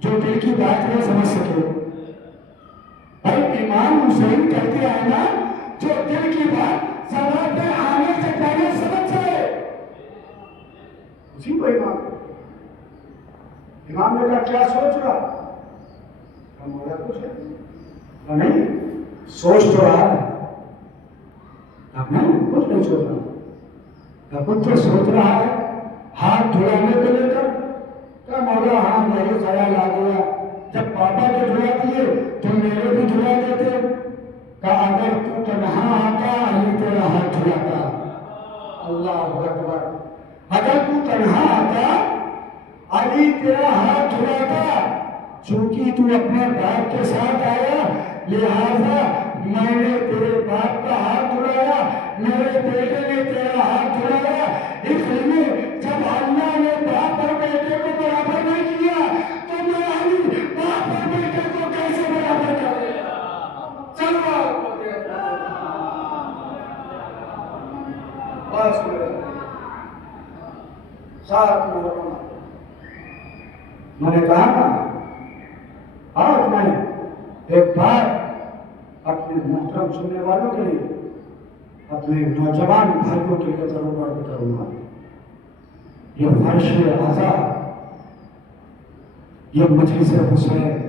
جو دل کی بات نہ سمجھ سکے. بھائی امام حسین کہتے ہیں نا جو دل کی بات زبان پہ آنے سے پہلے سمجھ جائے اسی کو امام. امام نے کہا کیا سوچ رہا؟ مولا کچھ ہے نہیں, سوچ تو رہا ہے. اب نہیں کچھ نہیں سوچ رہا, کچھ تو سوچ رہا ہے. ہاتھ دھلانے کو لے کر کیا مولا ہاں میرے خیال آ گیا جب پاپا کے دھلا دیے تو میرے بھی دھلا دیتے. کہا اگر تو تنہا آتا علی تیرا ہاتھ دھلاتا. اللہ اکبر. اگر تو تنہا آتا علی تیرا ہاتھ دھلاتا. چونکہ تو اپنے باپ کے ساتھ آیا لہذا میں نے تیرے باپ کا ہاتھ دھلایا, میرے بیٹے نے تیرا ہاتھ دھلایا. اس لیے جب اللہ نے باپ اور بیٹے کو برابر نہیں کیا تو میں علی باپ اور بیٹے کو کیسے برابر کرے. چلو بس ساتھ میں نے کہا نا آج میں ایک بات اپنے محترم سننے والوں کے لیے، اپنے نوجوان بھائیوں کے لیے ضرور عرض کروں گا، یہ فرش آزاد، یہ مجلس حسین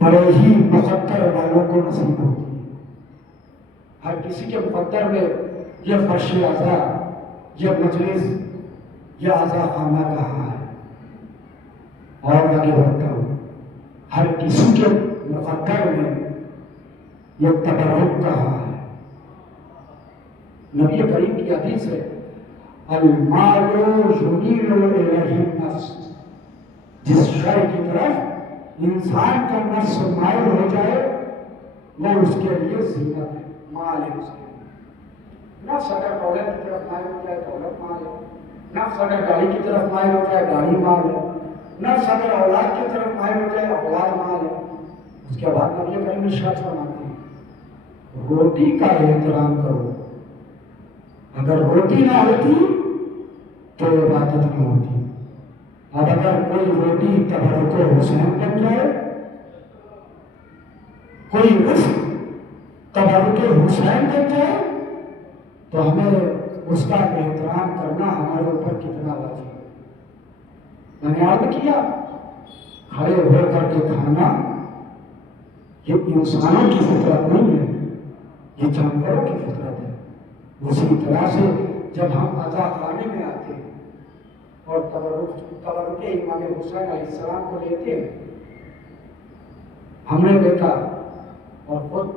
بڑے ہی مقدر والوں کو نصیب ہوتی ہے۔ ہر کسی کے مقدر میں یہ فرش آزاد، یہ مجلس، یہ آزاد خانہ کہاں ہے؟ اور آگے بڑھتا ہوں، ہر کسی کے مقدر میں یہ تبرک کہاں ہے؟ نبی کریم کی حدیث ہے، المال یمیل الیہ النفس، جس شے کی طرف انسان کا نفس مائل ہو جائے وہ اس کے لیے زینت ہے، مال ہے اس کے لیے۔ نفس اگر دولت کی طرف مائل ہو جائے دولت مال ہے، نفس اگر گاڑی کی طرف مائل ہو جائے گاڑی مال ہے، نفس اگر اولاد کی طرف مائل ہو جائے اولاد مال ہے۔ اس کے بعد نبی کریم ارشاد فرماتے ہیں، روٹی کا احترام کرو، اگر روٹی نہ ہوتی تو عبادت نہ ہوتی۔ اب اگر کوئی روٹی تبرک حسین بن جائے، کوئی رزق تبرک حسین بن جائے، تو ہمیں اس کا احترام کرنا ہمارے اوپر کتنا واجب ہے۔ میں نے عرض کیا، کھڑے ہو کر کے کھانا یہ انسانوں کی فطرت نہیں ہے، یہ جانوروں کی فطرت ہے۔ اسی طرح سے جب ہم عزا خانے میں آتے ہیں اور تبرک امام حسین علیہ السلام کو لیتے ہیں، ہم نے دیکھا اور خود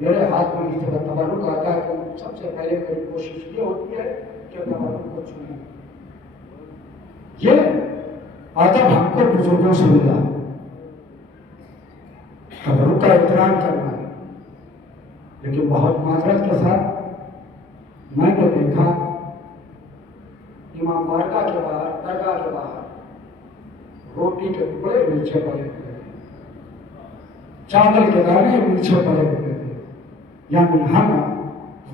میرے ہاتھ میں جب تبرک آتا ہے تو سب سے پہلے میری کوشش یہ ہوتی ہے کہ تبرک کو چھوئیں۔ یہ ادب ہم کو بزرگوں سے ملا، تبرک کا احترام کرنا ہے۔ لیکن بہت معذرت کے ساتھ میں نے دیکھا امام بارگاہ کے باہر، درگاہ کے باہر روٹی کے ٹکڑے نیچے پڑے ہوئے تھے، چاول کے دانے نیچے پڑے ہوئے تھے، یعنی ہم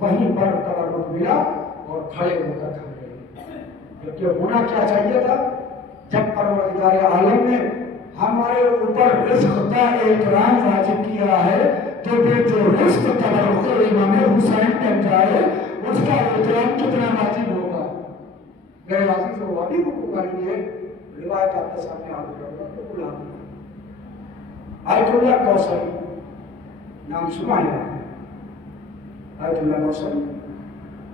وہیں پر تبرک ملا اور کھڑے ہو کر کھا رہے ہیں۔ جبکہ ہونا کیا چاہیے تھا، جب پروردگار عالم نے ہمارے اوپر رزق کا احترام واجب کیا ہے تو پھر جو رزق تبرک امام حسین بن جائے اس کا احترام کتنا واجب ہوگا۔ میرے عزیز و ابھی حقوق علی ہے، روایت آپ کے سامنے حاضر کرتا ہوں۔ آیت اللہ کوثری نام سنا ہے؟ آیت اللہ کوثری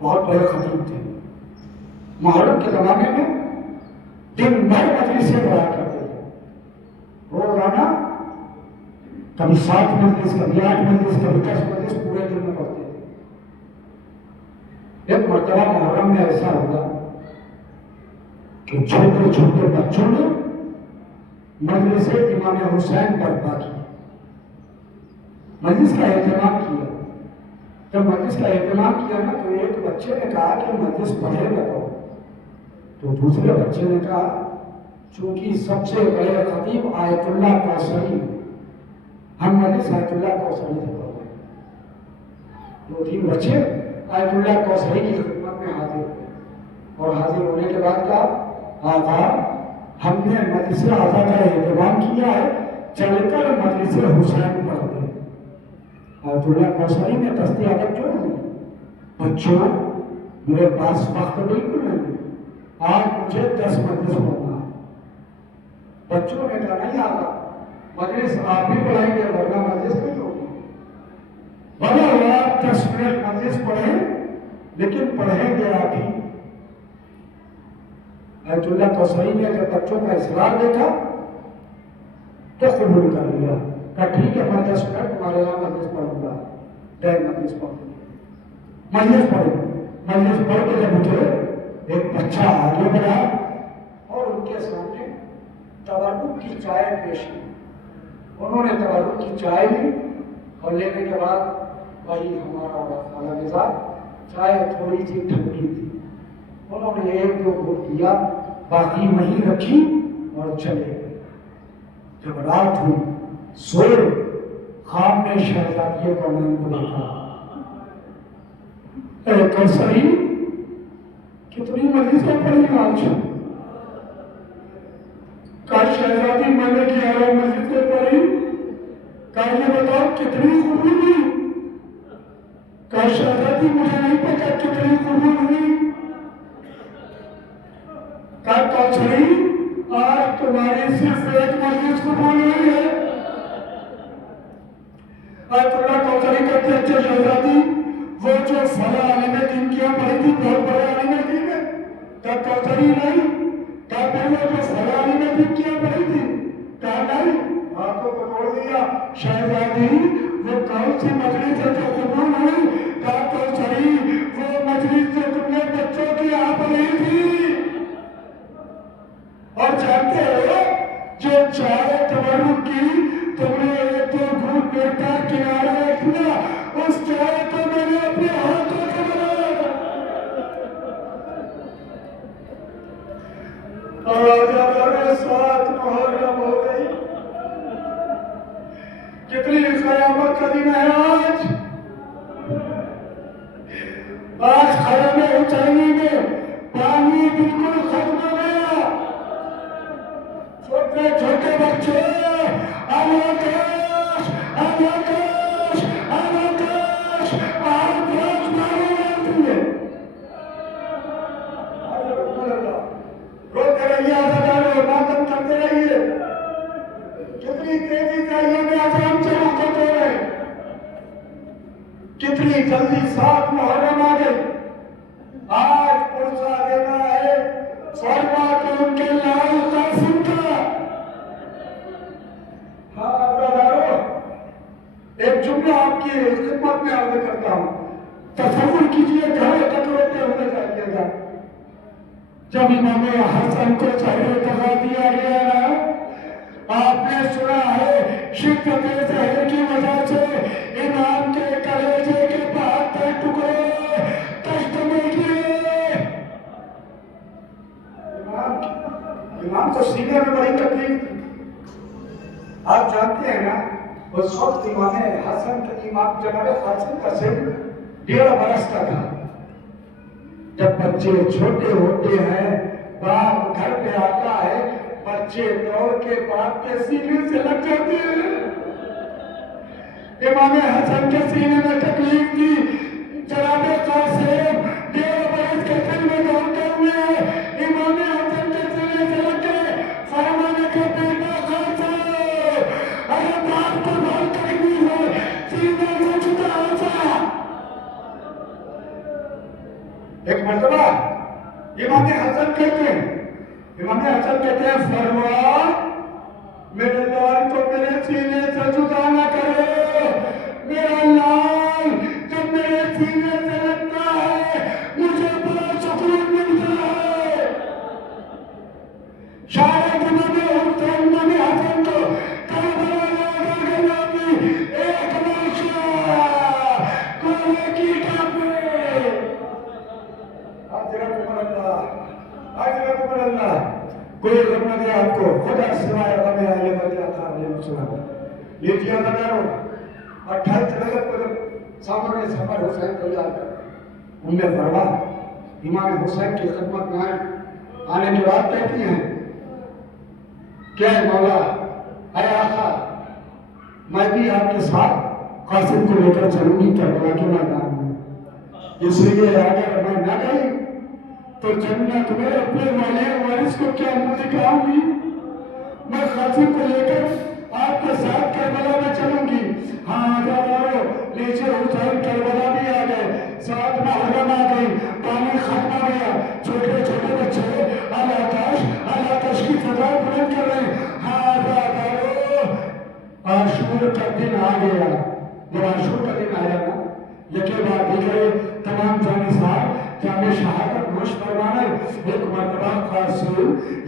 بہت بڑے خطیب تھے، محرم کے زمانے میں دن بھر مجلسیں پڑھا کرتے تھے، روزانہ کبھی 7 مجلس، کبھی 8 مجلس، کبھی 10 مجلس پورے دن میں پڑھتے تھے۔ ایک مرتبہ محرم میں ایسا ہوگا کہ چھوٹے چھوٹے بچوں نے مجلس امام حسین برپا کی، مجلس کا اہتمام کیا۔ جب مجلس کا اہتمام کیا نا تو ایک بچے نے کہا کہ مجلس پڑھے گا تو دوسرے بچے نے کہا چونکہ سب سے بڑے خطیب آیت اللہ کوثری، ہم مجلس آیت اللہ کوثری سے پڑھتے ہیں۔ 2-3 بچے آیت اللہ کوثری کی خدمت میں حاضر ہوئے اور حاضر ہونے کے بعد کہا، آقا ہم نے مجلس آزا کا اہتمام کیا ہے، چل کر مجلس حسین پڑھتے ہیں۔ آیت اللہ کوثری نے دستیابت کیوں نہیں؟ بچوں میرے پاس وقت بالکل نہیں، آج مجھے 10 مجلس پڑھنا ہے۔ بچوں نے کہا نہیں آقا، مجلس آپ بھی پڑھائیں گے ورنہ مجلس نہیں ہوگی۔ بڑا آپ 10 منٹ مجلس پڑھیں لیکن پڑھیں گے آپ ہی۔ آیت اللہ کوثری نے جب بچوں کا اصرار دیکھا تو قبول کر لیا، کہا ٹھیک ہے میں 10 منٹ تمہارے یہاں مجلس پڑھوں گا، 10 مجلس پڑھوں گا۔ مجلس پڑھے، مجلس پڑھ کے جب اترے ایک بچہ آگے بڑھا اور ان کے سامنے تبرک کی چائے پیش کی۔ انہوں نے تبرک کی چائے لی اور لینے کے بعد وہی ہمارا والا مزاج، چائے تھوڑی سی ٹھنڈی تھی، انہوں نے 1-2 گھونٹ کیا، باقی وہیں رکھی اور چلے گئے۔ جب رات ہوئی سوئے، خواب میں شہزادیے کا نام کو دیکھا، اے کوثری کتنی مجلسیں پڑھی آج؟ کہا شہزادی میں نے 11 مجلسیں پڑھی، کہا یہ بتاؤ کتنی قبول ہوئی؟ کہ شہزادی مجھے نہیں پتا کتنی قبول ہوئی. کہ کوثری آج تمہاری صرف ایک مجلس قبول ہوئی ہے. آج اللہ کوثری کہتے ہیں اچھا شہزادی وہ جو فلاں عالم دین کیا پڑھی تھی بہت بڑے عالم دین ہے. کہ کوثری نہیں. کہ پہلے جو فلاں عالم دین کیا پڑھی تھی کہا نہیں. ہاتھوں کو توڑ دیا. شہزادی وہ کون سی مجلس ہے جو قبول ہوئی؟ کہا کوثری وہ مجلس جو تم نے بچوں کی یہاں پڑھی تھی. اور جانتے ہو جو چائے تبرک کی تم نے ایک دو گھونٹ بیٹا کنارے رکھنا اس چائے کو میں نے اپنے ہاتھوں سے بنایا. اور آج 7 محرم ہو گئی. کتنی قیامت کا دن ہے آج. آج خرم حسینی میں پانی بالکل ختم ہو گیا. چھوٹے چھوٹے بچے آکاش آکاش آکاش آکاش مارے جاتی ہے. روتے رہیے آزادارو ماتم کرتے رہیے. کتنی تیزی سے یہ میں آسان چلو کرتے رہے. کتنی جلدی 7 محرم آ گئی. آج پرسہ دینا ہے فرما کہ ان کے لال قاسم کا. ہاں آزادارو ایک جملہ آپ کی خدمت میں عرض کرتا ہوں. تصور کیجئے گھر تک روتے ہوئے جائیے گا. جب امام حسن کو چہرے دغا دیا گیا نا آپ نے سنا ہے شدت زہر کی وجہ سے امام کے کلیجے کے 72 ٹکڑے کشت میں کیے. امام کو سینے میں بڑی تکلیف تھی. آپ جانتے ہیں نا اس وقت امام حسن کے امام جناب قاسم کا سن 1.5 برس کا تھا. جب بچے چھوٹے ہوتے ہیں باپ گھر پہ آتا ہے بچے دوڑ کے باپ کے سینے سے لگ جاتے ہیں. امام حسن کے سینے میں تکلیف تھی. جناب قاسم 1.5 برس کے سن میں دوڑتے ہوئے امام حسن کے سینے سے لگ گئے. فرمانے کے بیٹا قاسم ارے باپ کو بہت تکلیف ہے سینے سے جدا ہو جا. ایک مرتبہ امام حسن کہتے ہیں فرما میرے لال کو میرے سینے سے جدا نہ کرے. میرا لال جب میرے سینے سے لگتا ہے مجھے بڑا سکون ملتا ہے. شاید امام حسن کو کربلا یاد آ گیا کہ ایک بادشاہ کونے کی ٹاپے. اجرکم اللہ کوئی غم نہ دے آپ کو خدا سوائے غم اہل بیت عطا علیہ السلام. لیجیے بتاؤ 28 رجب کو جب سامنے سفر حسین تیار کر ام فروا امام حسین کی خدمت میں آنے کے بعد کہتی ہیں کیا ہے مولا اے آقا میں بھی آپ کے ساتھ قاسم کو لے کر چلوں گی کربلا کے میدان میں. اس لیے اگر میں نہ گئی تو جنت میں اپنے وارث کو کیا منہ دکھاؤں گی. میں قاسم کو لے کر آپ کے ساتھ کربلا میں چلوں گی. ہاں آزادارو نیچے حسین کربلا بھی آ گئے. 7 محرم آ گئی. پانی ختم ہو گیا. چھوٹے چھوٹے بچے آکاش کی فضائیں بلند کر رہے ہیں. ہاں آزادارو عاشور کا دن آ گیا. جب عاشور کا دن آیا نا یکے بعد دیگرے تمام جانصار جامع شہادت نوش فرمانے. ایک مرتبہ قاسم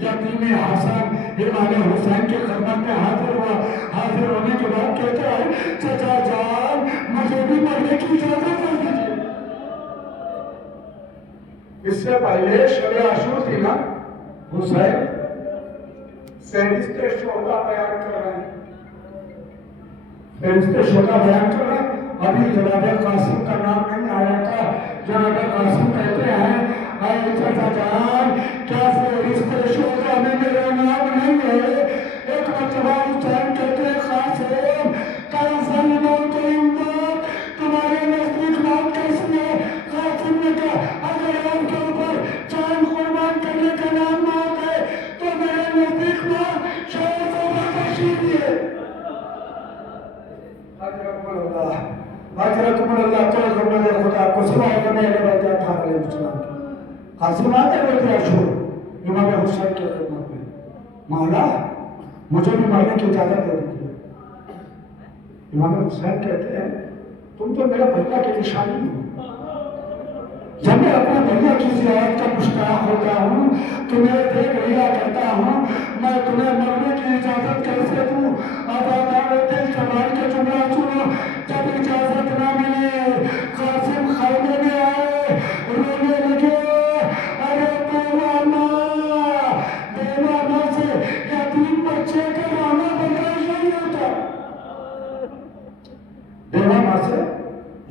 یتیم حسن امام حسین کی خدمت میں حاضر ہوا. حاضر ہونے کے بعد کہتا ہے چچا جان مجھے بھی مرنے کی اجازت دے دیجیے. اس سے پہلے شب عاشور تھی نا حسین فہرست شہدا بیان کر رہے ہیں. فہرست شہدا بیان کر رہے ہیں. ابھی جناب قاسم کا نام نہیں آیا تھا. جناب قاسم کہتے ہیں اے چچا جان کیا فہرست شہدا میں میرا نام نہیں ہے. ایک مرتبہ حسین کہتے ہیں قاسم کل رحمكم اللہ کوئی غم دے خدا کو سوائے کہ میرے بیت اطہار علیہ السلام کی قاسم آتے ہوئے اشور امام حسین کے خدمت میں مولا مجھے بھی مرنے کی اجازت دے دیجیے. امام حسین کہتے ہیں تم تو میرا بھیا کی نشانی ہو. جب میں اپنے بھیا کی زیارت کا مشتاق ہوتا ہوں تمہیں دیکھ لیا کرتا ہوں میں تمہیں مرنے کی اجازت کیسے دوں. آبادان دل کمال کے جملہ سنو جب اجازت نہ ملے قاسم خیمے میں آئے رونے لگے. ارے دیوانا سے یتیم بچے کا رونا برداشت نہیں ہوتا. دیوانا سے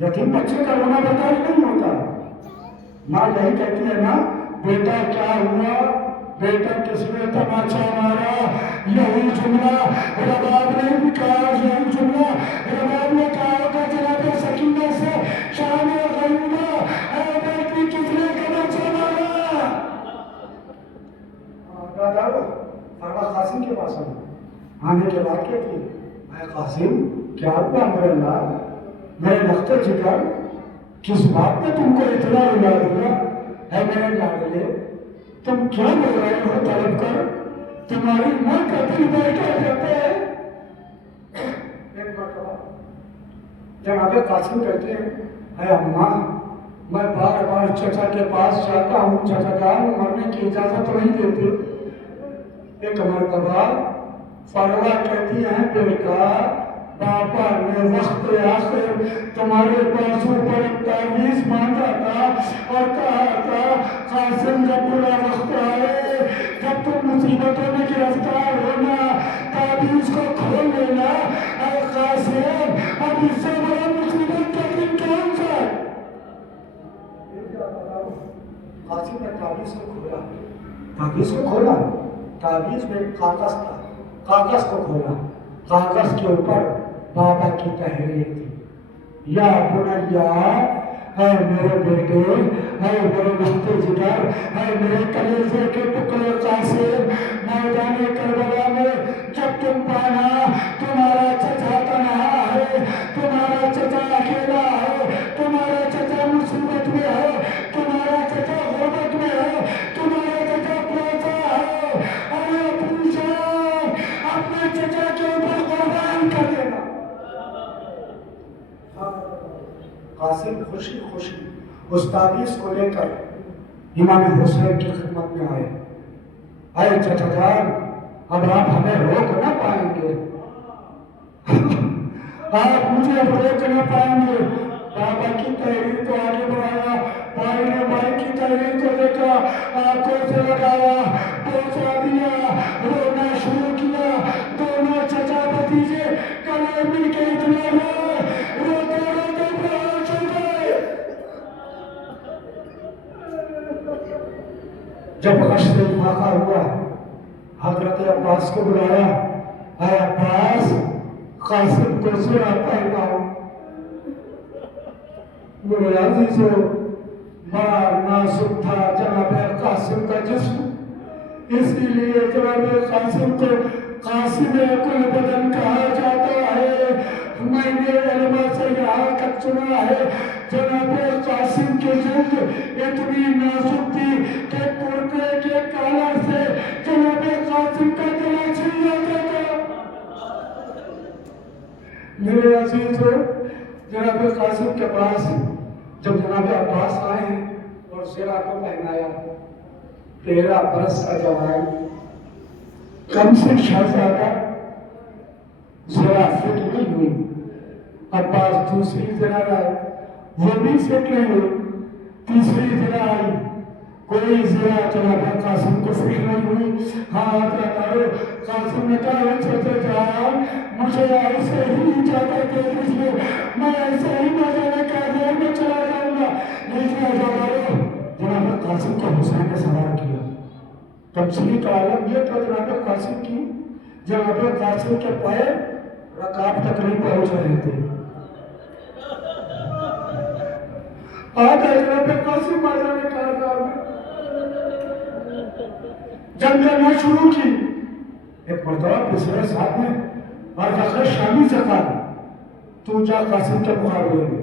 یتیم بچے کا رونا برداشت نہیں ہوتا. ماں یہی کہتی ہے نا بیٹا کیا ہوا بیٹا کس نے تماچا مارا. یہی جملہ رباب نے بھی کہا. یہی جملہ رباب نے کہا ہوگا جناب سکینہ سے شان غیبہ اے بیٹی کس نے تماچا مارا. دادا فرما قاسم کے پاس آنے کے بعد کہتی اے قاسم کیا ہوا میرے لال میرے نختر جگر کس بات نے تم کو اتنا رلا دیا ہے میرے لاڈلے. تم کیا بول رہے ہو طلب کر تمہاری ماں کا دل بیٹھا جاتا ہے. ایک مرتبہ جناب قاسم کہتے ہیں اے اماں میں بار بار چچا کے پاس جاتا ہوں چچا جان مرنے کی اجازت نہیں دیتے. ایک مرتبہ فروا کہتی ہیں بیٹا پاپا نے وقت آخر تمہارے بازو پر تعویذ باندھا تھا اور کہا تھا قاسم کا برا وقت آئے جب تم مصیبتوں میں گرفتار ہونا تعویذ کو کھول لینا. اے قاسم اب اس سے بڑا مصیبت کا دن کون سا ہے. قاسم نے تعویذ کو کھولا. تعویذ کو کھولا. تعویذ میں کاغذ تھا. کاغذ کو کھولا. کاغذ کے اوپر بابا کی تحریر تھی. یا بنیا اے میرے بیٹے اے میرے نختر جگر اے میرے کلیجے کے ٹکڑے قاسم میدان کربلا میں جب تم پانا تمہارا چچا تنہا ہے تمہارا چچا اکیلا ہے تمہارا چچا مصیبت میں ہے تمہارا چچا غربت میں ہے تمہارا چچا پیسہ ہے. ارے پوچھا اپنے چچا کے اوپر قربان کر دینا. قاسم خوشی خوشی اس تعویذ کو لے کر امام حسین کی خدمت میں آئے. اے چچا جان اب آپ ہمیں روک نہ پائیں گے. آپ مجھے روک نہ پائیں گے. بابا کی تحریر کو آگے بڑھایا. بھائی نے بھائی کی تحریر کو دیکھا آنکھوں سے لگایا پہنچا دیا رونا شروع کیا. دونوں چچا بھتیجے گلے مل کے اتنے روتے روتے باہر چل گئے. جب غشت فاقہ ہوا حضرت عباس کو بلایا. اے عباس قاسم کو سنا پہناؤ. میرے عزیزو بڑا نازک تھا جناب قاسم کا جسم اسی لیے جناب قاسم کو قاسم کل بدن کہا جاتا ہے. میں نے علماء سے یہاں تک سنا ہے جناب قاسم کی جلد اتنی نازک تھی کہ کرتے کے کالر سے جناب قاسم کا گلا چھن جاتا تھا. میرے عزیزو جناب قاسم کے پاس جب جناب عباس آئے اور زرہ کو پہنایا 13 برس کا جوان کم سے شہزادہ زرہ فٹ نہیں ہوئی. عباس دوسری زرہ آئے وہ بھی فٹ نہیں ہوئی. تیسری زرہ آئی کوئی زرہ جناب قاسم کو فٹ نہیں ہوئی. ہاتھ لگائے قاسم نے کہا چھوٹے جان مجھے ایسے ہی اجازت دے دیجیے میں ایسے ہی میدان کارگل میں چلا جاؤں گا. لیکن جناب قاسم کو حسین نے سوال کیا. تمثیلی کا عالم یہ تھا جناب قاسم کی جناب قاسم کے پیر رکاب تک نہیں پہنچ رہے تھے. آج جناب قاسم میدان کارگل میں جنگ کرنا شروع کی. ایک مرتبہ پسرے صاحب نے اور فخر شامی سے کہا تو جا قاسم کے مقابلے میں